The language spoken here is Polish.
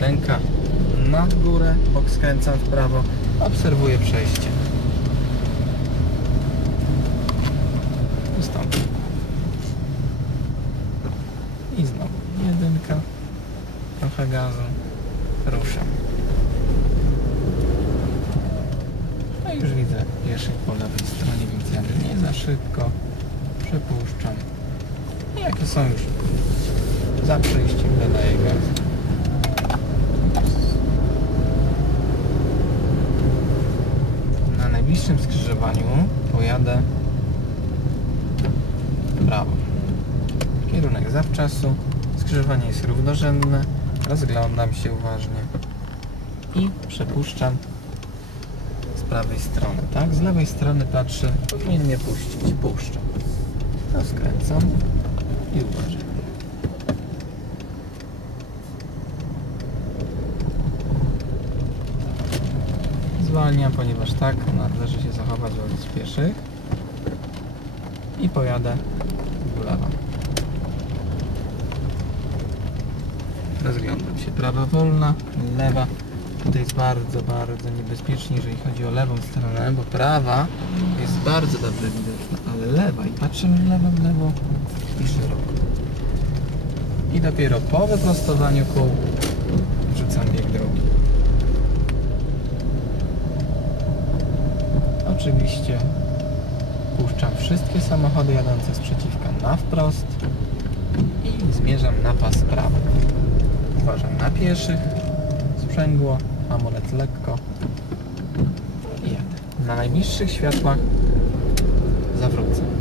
Ręka na górę, bok skręcam w prawo, obserwuję przejście. Ustąpię. I znowu jedynka, trochę gazu, ruszam. No i już widzę pieszych po lewej stronie, widzę, że nie za szybko, przepuszczam. I jakie są już za przejściem, dodaję gaz. Na najbliższym skrzyżowaniu pojadę w prawo. Kierunek zawczasu. Skrzyżowanie jest równorzędne. Rozglądam się uważnie i przepuszczam z prawej strony, tak? Z lewej strony patrzę, powinien mnie puścić. Puszczam. To skręcam i uważam. Zwalniam, ponieważ tak należy się zachować wobec pieszych i pojadę w lewo. Rozglądam się. Prawa wolna, lewa. Tutaj jest bardzo, bardzo niebezpiecznie, jeżeli chodzi o lewą stronę, bo prawa jest bardzo dobrze widoczna, ale lewa i patrzymy w lewo, w lewo i szeroko. I dopiero po wyprostowaniu kół wrzucam bieg drugi. Oczywiście puszczam wszystkie samochody jadące z przeciwka na wprost i zmierzam na pas prawy. Uważam na pieszych, sprzęgło, amulet lekko i jadę. Na najbliższych światłach zawrócę.